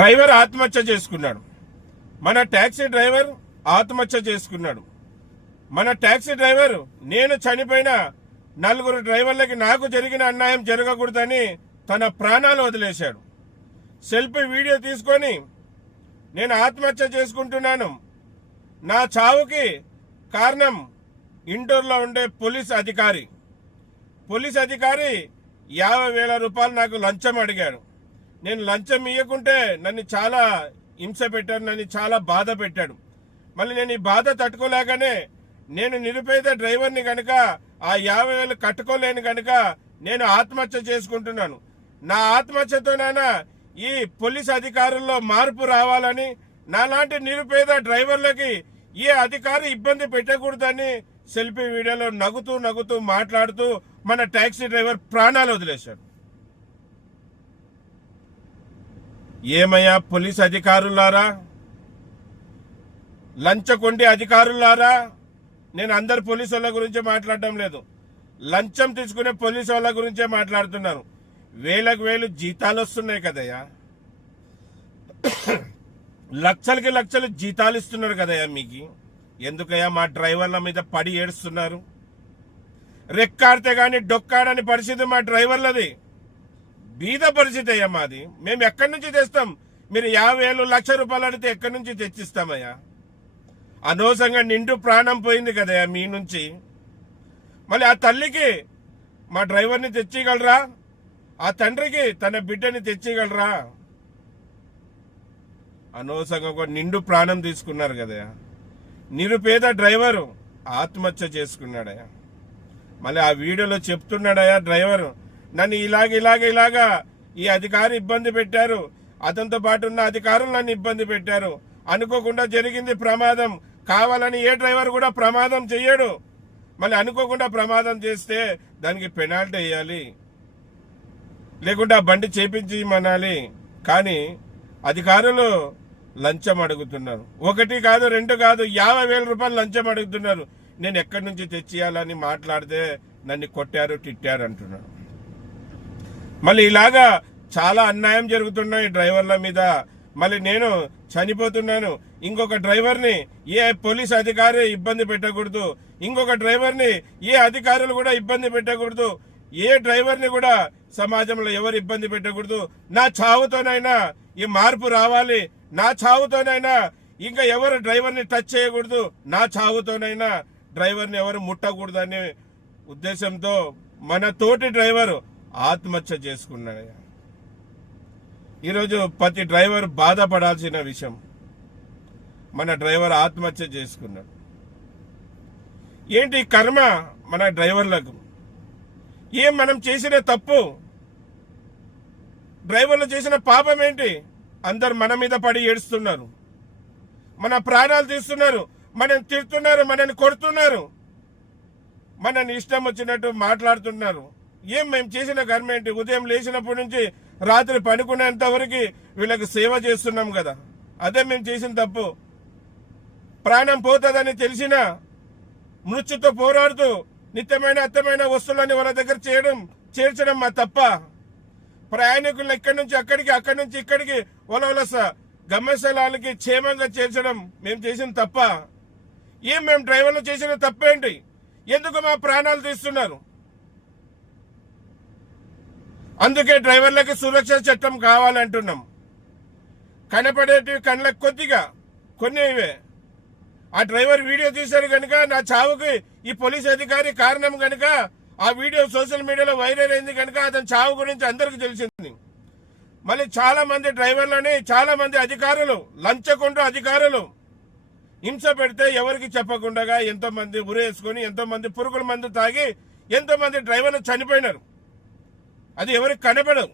Driver ఆత్మహత్య చేసుకున్నాడు. మన టాక్సీ డ్రైవర్ ఆత్మహత్య చేసుకున్నాడు. మన టాక్సీ డ్రైవర్ నేను చనిపోయిన 4 డ్రైవర్లకి నాకు జరిగిన అన్యాయం జరగకూడదని తన ప్రాణాలు వదిలేశాడు. సెల్ఫీ వీడియో తీసుకొని నేను ఆత్మహత్య చేసుకుంటున్నాను, నా చావుకి కారణం ఇండోర్లో ఉండే పోలీస్ అధికారి 50,000 రూపాయలు నాకు లంచం అడిగాడు. నేను లంచం ఇవ్వకుంటే నన్ను చాలా హింస పెట్టాడు, నన్ను చాలా బాధ పెట్టాడు. మళ్ళీ నేను ఈ బాధ తట్టుకోలేకనే నేను నిరుపేద డ్రైవర్ని కనుక ఆ 50,000 కట్టుకోలేను కనుక నేను ఆత్మహత్య చేసుకుంటున్నాను. నా ఆత్మహత్యతోనైనా ఈ పోలీస్ అధికారుల్లో మార్పు రావాలని, నాలాంటి నిరుపేద డ్రైవర్లకి ఈ అధికారి ఇబ్బంది పెట్టకూడదని సెల్ఫీ వీడియోలో నవ్వుతూ మాట్లాడుతూ మన టాక్సీ డ్రైవర్ ప్రాణాలు వదిలేశాడు. ఏమయ్యా పోలీస్ అధికారులారా, లంచకొండి అధికారులారా, నేను అందరు పోలీసు వాళ్ళ గురించి మాట్లాడడం లేదు, లంచం తీసుకునే పోలీసు వాళ్ళ గురించే మాట్లాడుతున్నాను. వేలకు జీతాలు వస్తున్నాయి కదయ్యా, లక్షలు జీతాలు ఇస్తున్నారు కదయ్యా మీకు. ఎందుకయ్యా మా డ్రైవర్ల మీద పడి ఏడుస్తున్నారు? రెక్కాడితే గాని డొక్కాడని పరిస్థితి మా డ్రైవర్లది. బీద పరిస్థితి అయ్యా మాది. మేము ఎక్కడి నుంచి తెస్తాం? మీరు 50,000 1,00,000 రూపాయలు అడిగితే ఎక్కడి నుంచి తెచ్చిస్తామయ్యా? అనవసరంగా నిండు ప్రాణం పోయింది కదయ్యా మీ నుంచి. మళ్ళీ ఆ తల్లికి మా డ్రైవర్ని తెచ్చిగలరా? ఆ తండ్రికి తన బిడ్డని తెచ్చిగలరా? అనవసరంగా ఒక నిండు ప్రాణం తీసుకున్నారు కదయ్యా. నిరుపేద డ్రైవరు ఆత్మహత్య చేసుకున్నాడయ్యా. మళ్ళీ ఆ వీడియోలో చెప్తున్నాడయ్యా డ్రైవరు, నన్ను ఇలాగా ఈ అధికారి ఇబ్బంది పెట్టారు, అతనితో పాటు ఉన్న అధికారులు నన్ను ఇబ్బంది పెట్టారు, అనుకోకుండా జరిగింది ప్రమాదం, కావాలని ఏ డ్రైవర్ కూడా ప్రమాదం చెయ్యడు. మళ్ళీ అనుకోకుండా ప్రమాదం చేస్తే దానికి పెనాల్టీ వేయాలి, లేకుంటే ఆ బండి చేపించమనాలి. కానీ అధికారులు లంచం అడుగుతున్నారు. 1 కాదు 2 కాదు 50,000 రూపాయలు లంచం అడుగుతున్నారు. నేను ఎక్కడి నుంచి తెచ్చియాలని మాట్లాడితే నన్ను కొట్టారు, తిట్టారు అంటున్నారు. మళ్ళీ ఇలాగా చాలా అన్యాయం జరుగుతున్నాయి డ్రైవర్ల మీద. మళ్ళీ నేను చనిపోతున్నాను, ఇంకొక డ్రైవర్ని ఏ పోలీస్ అధికారి ఇబ్బంది పెట్టకూడదు, ఇంకొక డ్రైవర్ని ఏ అధికారులు కూడా ఇబ్బంది పెట్టకూడదు, ఏ డ్రైవర్ని కూడా సమాజంలో ఎవరు ఇబ్బంది పెట్టకూడదు. నా చావుతోనైనా ఈ మార్పు రావాలి, నా చావుతోనైనా ఇంకా ఎవరు డ్రైవర్ని టచ్ చేయకూడదు, నా చావుతోనైనా డ్రైవర్ని ఎవరు ముట్టకూడదనే ఉద్దేశంతో మన తోటి డ్రైవర్ ఆత్మహత్య చేసుకున్నాడు. ఈరోజు ప్రతి డ్రైవర్ బాధపడాల్సిన విషయం, మన డ్రైవర్ ఆత్మహత్య చేసుకున్నాడు. ఏంటి కర్మ మన డ్రైవర్లకు? ఏం మనం చేసిన తప్పు? డ్రైవర్లు చేసిన పాపం ఏంటి? అందరు మన మీద పడి ఏడుస్తున్నారు, మన ప్రాణాలు తీస్తున్నారు, మనని తిడుతున్నారు, మనని కొడుతున్నారు, మనని ఇష్టం వచ్చినట్టు మాట్లాడుతున్నారు. ఏం మేము చేసిన కర్మ ఏంటి? ఉదయం లేచినప్పటి నుంచి రాత్రి పడుకునేంత వరకు వీళ్ళకి సేవ చేస్తున్నాం కదా, అదే మేము చేసిన తప్పు. ప్రాణం పోతుందని తెలిసినా మృత్యుతో పోరాడుతూ నిత్యమైన అత్తమైన వస్తువులని వాళ్ళ దగ్గర చేర్చడం మా తప్ప. ప్రయాణికులను ఇక్కడి నుంచి అక్కడికి, అక్కడి నుంచి ఇక్కడికి వలస గమ్యస్థలాలకి క్షేమంగా చేర్చడం మేము చేసిన తప్ప. ఏం మేము డ్రైవర్లు చేసిన తప్పేంటి? ఎందుకు మా ప్రాణాలు తీస్తున్నారు? అందుకే డ్రైవర్లకి సురక్ష చట్టం కావాలంటున్నాం. కనపడేటివి కళ్ళకి కొద్దిగా కొన్ని ఇవే. ఆ డ్రైవర్ వీడియో తీశారు కనుక నా చావుకి ఈ పోలీస్ అధికారి కారణం కనుక ఆ వీడియో సోషల్ మీడియాలో వైరల్ అయింది కనుక అతని చావు గురించి అందరికి తెలిసింది. మళ్ళీ చాలా మంది డ్రైవర్లని, చాలా మంది అధికారులు, లంచకొండ అధికారులు హింస పెడితే ఎవరికి చెప్పకుండా ఎంతో మంది ఉరేసుకొని, ఎంతో మంది పురుగుల మందు తాగి ఎంతో మంది డ్రైవర్లు చనిపోయినారు. అది ఎవరికి కనపడదు.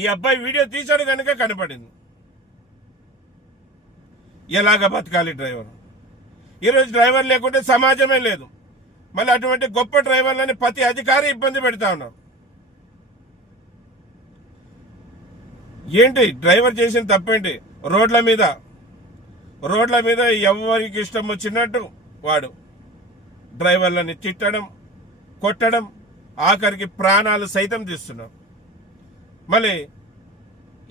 ఈ అబ్బాయి వీడియో తీశాడు కనుక కనపడింది. ఎలాగ బతకాలి డ్రైవర్? ఈరోజు డ్రైవర్ లేకుంటే సమాజమే లేదు. మళ్ళీ అటువంటి గొప్ప డ్రైవర్లని ప్రతి అధికారి ఇబ్బంది పెడతా ఉన్నారు. ఏంటి డ్రైవర్ చేసిన తప్పేంటి? రోడ్ల మీద ఎవరికి ఇష్టం వచ్చినట్టు వాడు డ్రైవర్లని తిట్టడం, కొట్టడం, ఆఖరికి ప్రాణాలు సైతం తీస్తున్నారు. మళ్ళీ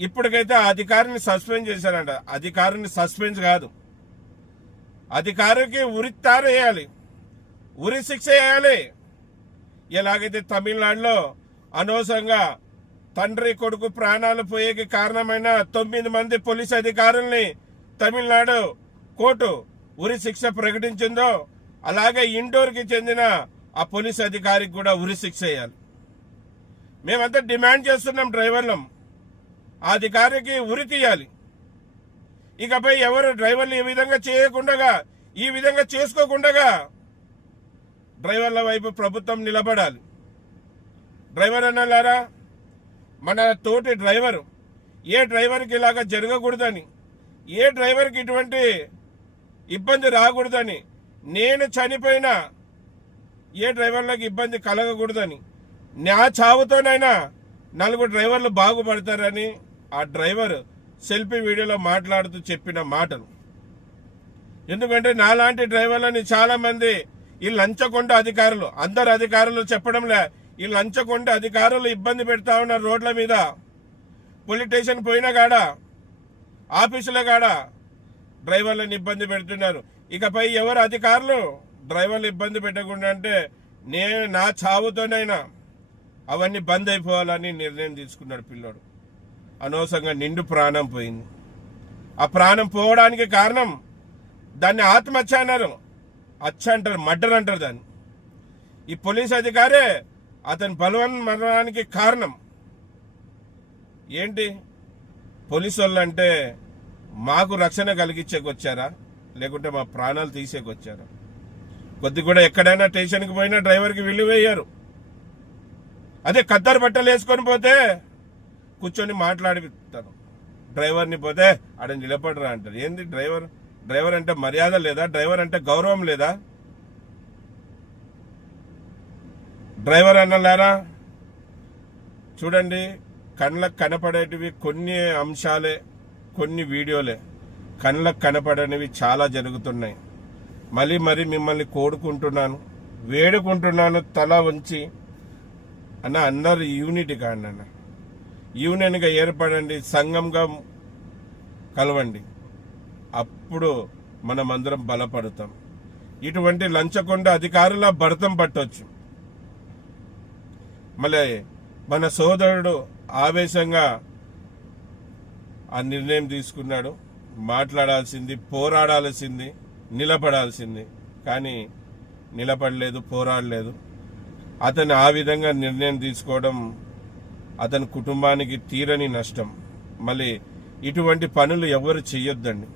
ఇప్పటికైతే ఆ అధికారిని సస్పెండ్ చేశారంట. అధికారిని సస్పెండ్ కాదు, అధికారికి ఉరితారు వేయాలి, ఉరి శిక్ష వేయాలి. ఎలాగైతే తమిళనాడులో అనవసరంగా తండ్రి కొడుకు ప్రాణాలు పోయేకి కారణమైన 9 మంది పోలీస్ అధికారుల్ని తమిళనాడు కోర్టు ఉరి శిక్ష ప్రకటించిందో, అలాగే ఇండోర్కి చెందిన ఆ పోలీస్ అధికారికి కూడా ఉరి శిక్ష వేయాలి. మేమంతా డిమాండ్ చేస్తున్నాం, డ్రైవర్లం ఆ అధికారికి ఉరి తీయాలి. ఇకపై ఎవరు డ్రైవర్లు ఈ విధంగా చేయకుండా, ఈ విధంగా చేసుకోకుండా డ్రైవర్ల వైపు ప్రభుత్వం నిలబడాలి. డ్రైవర్ అన్నారా, మన తోటి డ్రైవరు ఏ డ్రైవర్కి ఇలాగా జరగకూడదని, ఏ డ్రైవర్కి ఇటువంటి ఇబ్బంది రాకూడదని, నేను చనిపోయినా ఏ డ్రైవర్లకు ఇబ్బంది కలగకూడదని, నా చావుతోనైనా 4 డ్రైవర్లు బాగుపడతారని ఆ డ్రైవర్ సెల్ఫీ వీడియోలో మాట్లాడుతూ చెప్పిన మాటలు. ఎందుకంటే నాలాంటి డ్రైవర్లని చాలా మంది ఈ లంచగొండ అధికారులు, అందరు అధికారులు చెప్పడంలే, ఈ లంచగొండ అధికారులు ఇబ్బంది పెడతా ఉన్నారు. రోడ్ల మీద, పోలీస్ స్టేషన్ పోయినా కాడ, ఆఫీసుల కాడ డ్రైవర్లను ఇబ్బంది పెడుతున్నారు. ఇకపై ఎవరు అధికారులు డ్రైవర్లు ఇబ్బంది పెట్టకుండా అంటే నా చావుతోనైనా అవన్నీ బంద్ అయిపోవాలని నిర్ణయం తీసుకున్నాడు పిల్లోడు. అనవసరంగా నిండు ప్రాణం పోయింది. ఆ ప్రాణం పోవడానికి కారణం, దాన్ని ఆత్మహత్య అన్నారు, అంటారు, మర్డర్ అంటారు దాన్ని. ఈ పోలీస్ అధికారే అతని బలవన్ మరణానికి కారణం. ఏంటి పోలీసు వాళ్ళు అంటే మాకు రక్షణ కలిగించేకొచ్చారా, లేకుంటే మా ప్రాణాలు తీసేకొచ్చారా? కొద్ది కూడా ఎక్కడైనా స్టేషన్కి పోయినా డ్రైవర్కి విలువ వేయరు. అదే ఖద్దరు బట్టలు వేసుకొని పోతే కూర్చొని మాట్లాడిస్తారు. డ్రైవర్ని పోతే ఆడ నిలబడరా అంటారు. ఏంది డ్రైవర్ అంటే మర్యాద లేదా? డ్రైవర్ అంటే గౌరవం లేదా? డ్రైవర్ అన్నలారా చూడండి, కళ్ళకు కనపడేటివి కొన్ని అంశాలే, కొన్ని వీడియోలే. కళ్ళకు కనపడనివి చాలా జరుగుతున్నాయి. మరీ మిమ్మల్ని కోరుకుంటున్నాను, వేడుకుంటున్నాను, తల ఉంచి అన్న అందరు యూనిటీ కాండి అన్న, యూనియన్గా ఏర్పడండి, సంఘంగా కలవండి. అప్పుడు మనమందరం బలపడతాం. ఇటువంటి లంచగొండ అధికారుల భరతం పట్టొచ్చు. మళ్ళీ మన సోదరుడు ఆవేశంగా ఆ నిర్ణయం తీసుకున్నాడు. మాట్లాడాల్సింది, పోరాడాల్సింది, నిలబడాల్సింది, కానీ నిలబడలేదు, పోరాడలేదు. అతను ఆ విధంగా నిర్ణయం తీసుకోవడం అతని కుటుంబానికి తీరని నష్టం. మళ్ళీ ఇటువంటి పనులు ఎవరు చెయ్యొద్దండి,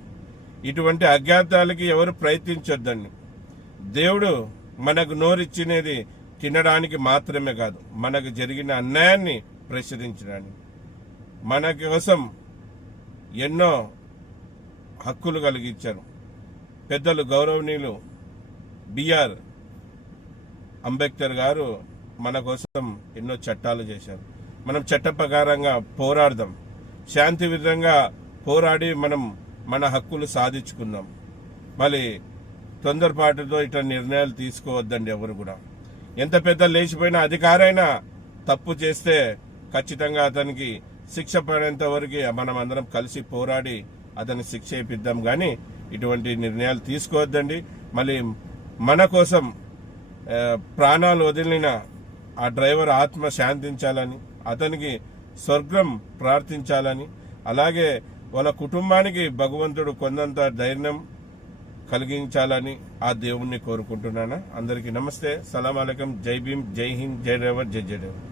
ఇటువంటి అజ్ఞాతాలకి ఎవరు ప్రయత్నించొద్దండి. దేవుడు మనకు నోరిచ్చినది తినడానికి మాత్రమే కాదు, మనకు జరిగిన అన్యాయాన్ని ప్రచురించడానికి. మన కోసం ఎన్నో హక్కులు కలిగించారు పెద్దలు, గౌరవనీయులు బిఆర్ అంబేద్కర్ గారు మన కోసం ఎన్నో చట్టాలు చేశారు. మనం చట్ట ప్రకారంగా పోరాడదాం, శాంతి విధంగా పోరాడి మనం మన హక్కులు సాధించుకుందాం. మళ్ళీ తొందరపాటుతో ఇట్లా నిర్ణయాలు తీసుకోవద్దండి ఎవరు కూడా. ఎంత పెద్ద లేచిపోయిన అధికారైనా తప్పు చేస్తే ఖచ్చితంగా అతనికి శిక్ష పడేంత వరకు మనం అందరం కలిసి పోరాడి అతన్ని శిక్ష ఇప్పిద్దాం. కానీ ఇటువంటి నిర్ణయాలు తీసుకోవద్దండి. మళ్ళీ మన కోసం ప్రాణాలు వదిలిన ఆ డ్రైవర్ ఆత్మ శాంతించాలని, అతనికి స్వర్గం ప్రార్థించాలని, అలాగే వాళ్ళ కుటుంబానికి భగవంతుడు కొండంత ధైర్యం కలిగించాలని ఆ దేవుణ్ణి కోరుకుంటున్నాను. అందరికీ నమస్తే, సలాం అలైకుం, జై భీమ్, జై హింద్, జై డ్రైవర్, జై జై డ్రైవర్.